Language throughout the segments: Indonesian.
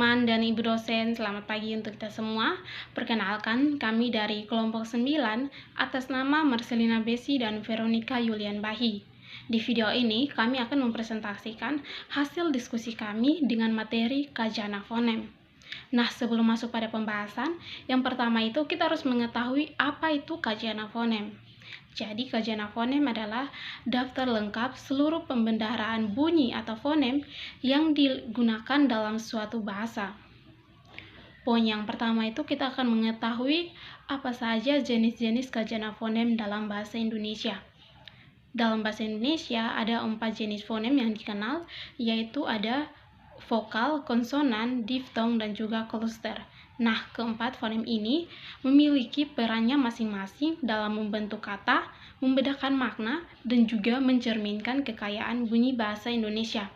teman-teman dan ibu dosen, selamat pagi untuk kita semua. Perkenalkan, kami dari kelompok 9 atas nama Marcelina Besi dan Veronica Yulian Bahi. Di video ini, kami akan mempresentasikan hasil diskusi kami dengan materi Kajana Fonem. Nah, sebelum masuk pada pembahasan, yang pertama itu kita harus mengetahui apa itu Kajana Fonem. Jadi, Kajana Fonem adalah daftar lengkap seluruh pembendaharaan bunyi atau fonem yang digunakan dalam suatu bahasa. Poin yang pertama itu kita akan mengetahui apa saja jenis-jenis Kajana Fonem dalam bahasa Indonesia. Dalam bahasa Indonesia ada 4 jenis fonem yang dikenal, yaitu ada vokal, konsonan, diftong, dan juga kluster. Nah, keempat fonem ini memiliki perannya masing-masing dalam membentuk kata, membedakan makna, dan juga mencerminkan kekayaan bunyi bahasa Indonesia.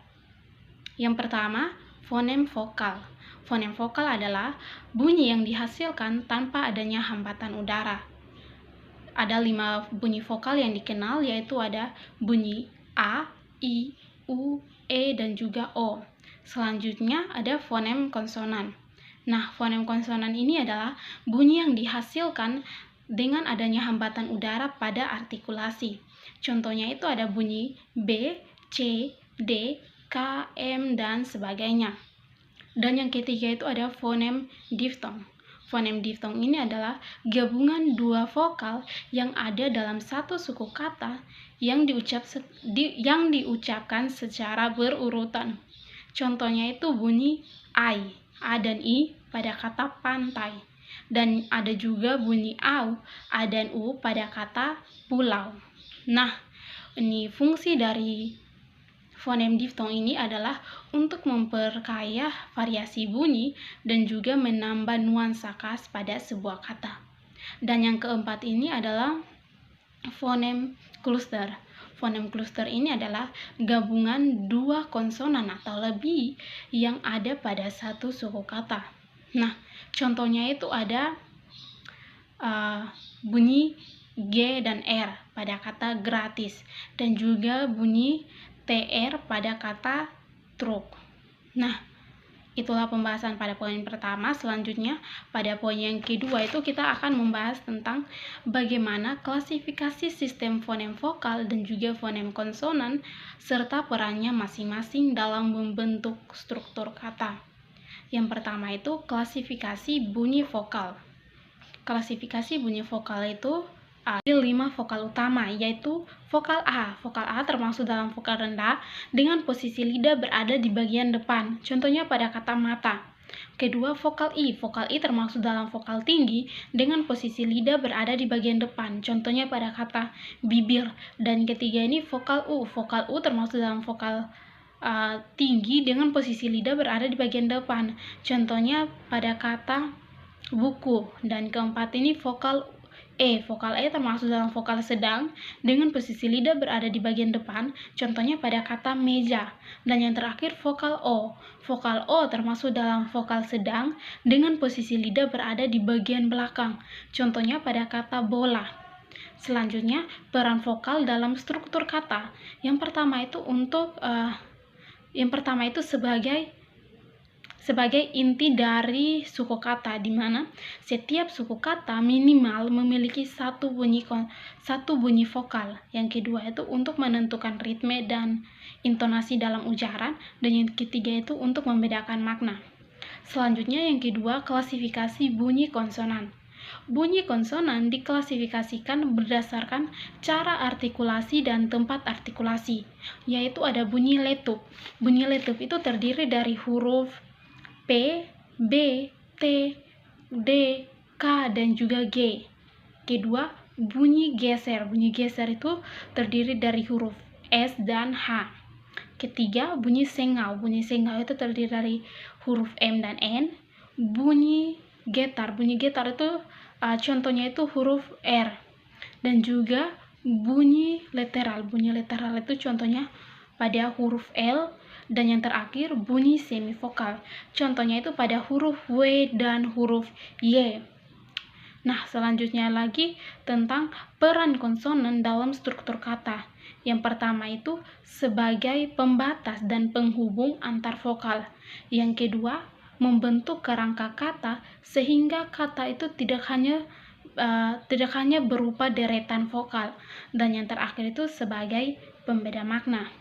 Yang pertama, fonem vokal. Fonem vokal adalah bunyi yang dihasilkan tanpa adanya hambatan udara. Ada 5 bunyi vokal yang dikenal, yaitu ada bunyi A, I, U, E, dan juga O. Selanjutnya ada fonem konsonan. Nah, fonem konsonan ini adalah bunyi yang dihasilkan dengan adanya hambatan udara pada artikulasi. Contohnya itu ada bunyi B, C, D, K, M, dan sebagainya. Dan yang ketiga itu ada fonem diftong. Fonem diftong ini adalah gabungan 2 vokal yang ada dalam satu suku kata yang diucapkan secara berurutan. Contohnya itu bunyi I, A dan I pada kata pantai. Dan ada juga bunyi AU, A dan U pada kata pulau. Nah, ini fungsi dari fonem diftong ini adalah untuk memperkaya variasi bunyi dan juga menambah nuansa khas pada sebuah kata. Dan yang keempat ini adalah fonem kluster. Fonem kluster ini adalah gabungan 2 konsonan atau lebih yang ada pada satu suku kata. Nah, contohnya itu ada bunyi G dan R pada kata gratis, dan juga bunyi TR pada kata truk. Nah, itulah pembahasan pada poin pertama. Selanjutnya, pada poin yang kedua itu kita akan membahas tentang bagaimana klasifikasi sistem fonem vokal dan juga fonem konsonan, serta perannya masing-masing dalam membentuk struktur kata. Yang pertama itu klasifikasi bunyi vokal. Klasifikasi bunyi vokal itu ada 5 vokal utama, yaitu vokal A. Vokal A termasuk dalam vokal rendah dengan posisi lidah berada di bagian depan, contohnya pada kata mata. Kedua, vokal I. Vokal I termasuk dalam vokal tinggi dengan posisi lidah berada di bagian depan, contohnya pada kata bibir. Dan ketiga ini vokal U. Vokal U termasuk dalam vokal tinggi dengan posisi lidah berada di bagian depan, contohnya pada kata buku. Dan keempat ini vokal E. Vokal E termasuk dalam vokal sedang dengan posisi lidah berada di bagian depan, contohnya pada kata meja. Dan yang terakhir vokal O. Vokal O termasuk dalam vokal sedang dengan posisi lidah berada di bagian belakang, contohnya pada kata bola. Selanjutnya, peran vokal dalam struktur kata. Yang pertama itu sebagai inti dari suku kata, di mana setiap suku kata minimal memiliki satu bunyi vokal. Yang kedua itu untuk menentukan ritme dan intonasi dalam ujaran, dan yang ketiga itu untuk membedakan makna. Selanjutnya yang kedua, klasifikasi bunyi konsonan. Bunyi konsonan diklasifikasikan berdasarkan cara artikulasi dan tempat artikulasi, yaitu ada bunyi letup. Bunyi letup itu terdiri dari huruf P, B, T, D, K, dan juga G. Kedua, bunyi geser. Bunyi geser itu terdiri dari huruf S dan H. Ketiga, bunyi sengau. Bunyi sengau itu terdiri dari huruf M dan N. Bunyi getar. Bunyi getar itu contohnya itu huruf R. Dan juga bunyi literal. Bunyi literal itu contohnya pada huruf L. Dan yang terakhir bunyi semivokal, contohnya itu pada huruf W dan huruf Y. Nah, selanjutnya lagi tentang peran konsonan dalam struktur kata. Yang pertama itu sebagai pembatas dan penghubung antar vokal. Yang kedua, membentuk kerangka kata sehingga kata itu tidak hanya berupa deretan vokal, dan yang terakhir itu sebagai pembeda makna.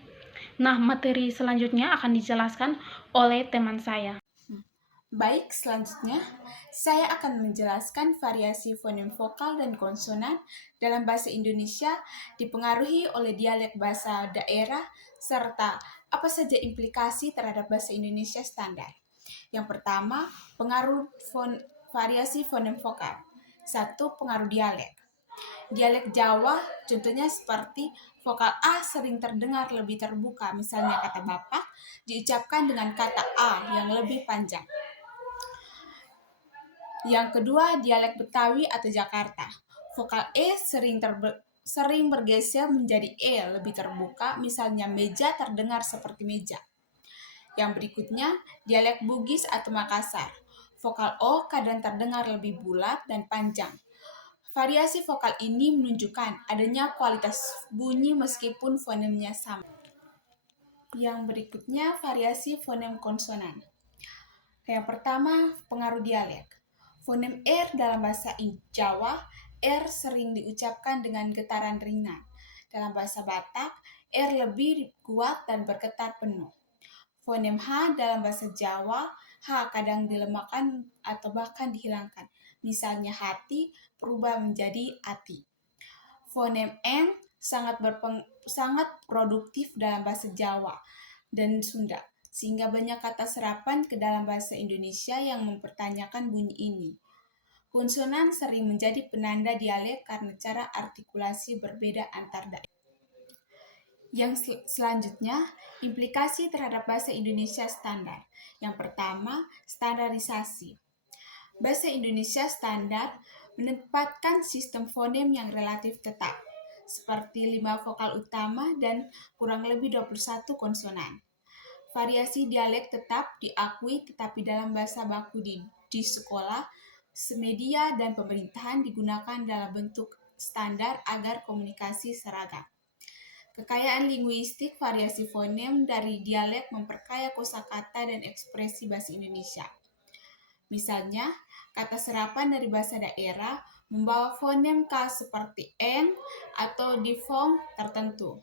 Nah, materi selanjutnya akan dijelaskan oleh teman saya. Baik, selanjutnya saya akan menjelaskan variasi fonem vokal dan konsonan dalam bahasa Indonesia dipengaruhi oleh dialek bahasa daerah serta apa saja implikasi terhadap bahasa Indonesia standar. Yang pertama, pengaruh variasi fonem vokal. 1. Pengaruh dialek. Dialek Jawa contohnya seperti vokal A sering terdengar lebih terbuka, misalnya kata bapak diucapkan dengan kata A yang lebih panjang. Yang kedua, dialek Betawi atau Jakarta. Vokal E sering bergeser menjadi E lebih terbuka, misalnya meja terdengar seperti meja. Yang berikutnya, dialek Bugis atau Makassar. Vokal O kadang terdengar lebih bulat dan panjang. Variasi vokal ini menunjukkan adanya kualitas bunyi meskipun fonemnya sama. Yang berikutnya, variasi fonem konsonan. Yang pertama, pengaruh dialek. Fonem R dalam bahasa Jawa, R sering diucapkan dengan getaran ringan. Dalam bahasa Batak, R lebih kuat dan bergetar penuh. Fonem H dalam bahasa Jawa, H kadang dilemahkan atau bahkan dihilangkan. Misalnya hati berubah menjadi ati. Fonem N sangat produktif dalam bahasa Jawa dan Sunda, sehingga banyak kata serapan ke dalam bahasa Indonesia yang mempertanyakan bunyi ini. Konsonan sering menjadi penanda dialek karena cara artikulasi berbeda antar daerah. Yang selanjutnya, implikasi terhadap bahasa Indonesia standar. Yang pertama, standarisasi. Bahasa Indonesia standar menempatkan sistem fonem yang relatif tetap, seperti 5 vokal utama dan kurang lebih 21 konsonan. Variasi dialek tetap diakui, tetapi dalam bahasa baku di sekolah, media, dan pemerintahan digunakan dalam bentuk standar agar komunikasi seragam. Kekayaan linguistik variasi fonem dari dialek memperkaya kosakata dan ekspresi bahasa Indonesia. Misalnya, kata serapan dari bahasa daerah membawa fonem K seperti N atau difong tertentu.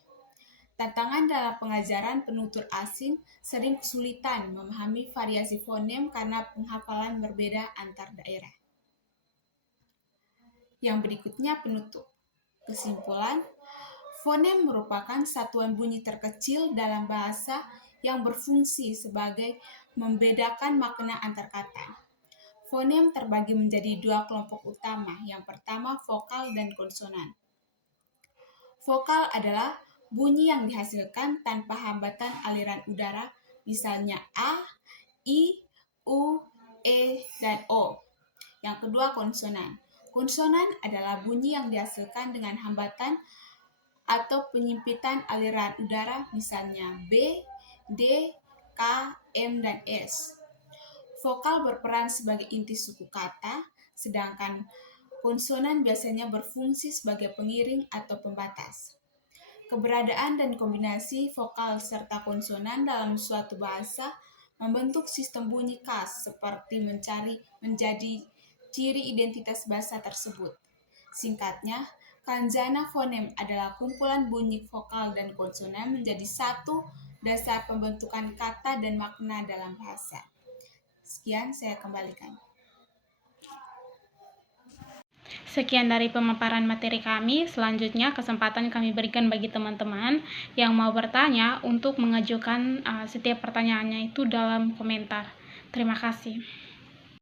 Tantangan dalam pengajaran penutur asing sering kesulitan memahami variasi fonem karena penghafalan berbeda antar daerah. Yang berikutnya penutup. Kesimpulan, fonem merupakan satuan bunyi terkecil dalam bahasa yang berfungsi sebagai membedakan makna antar kata. Fonem terbagi menjadi 2 kelompok utama. Yang pertama, vokal dan konsonan. Vokal adalah bunyi yang dihasilkan tanpa hambatan aliran udara, misalnya A, I, U, E, dan O. Yang kedua, konsonan. Konsonan adalah bunyi yang dihasilkan dengan hambatan atau penyimpitan aliran udara, misalnya B, D, K, M, dan S. Vokal berperan sebagai inti suku kata, sedangkan konsonan biasanya berfungsi sebagai pengiring atau pembatas. Keberadaan dan kombinasi vokal serta konsonan dalam suatu bahasa membentuk sistem bunyi khas seperti menjadi ciri identitas bahasa tersebut. Singkatnya, kanjana fonem adalah kumpulan bunyi vokal dan konsonan menjadi satu dasar pembentukan kata dan makna dalam bahasa. Sekian, saya kembalikan. Sekian dari pemaparan materi kami. Selanjutnya kesempatan kami berikan bagi teman-teman yang mau bertanya untuk mengajukan setiap pertanyaannya itu dalam komentar. Terima kasih.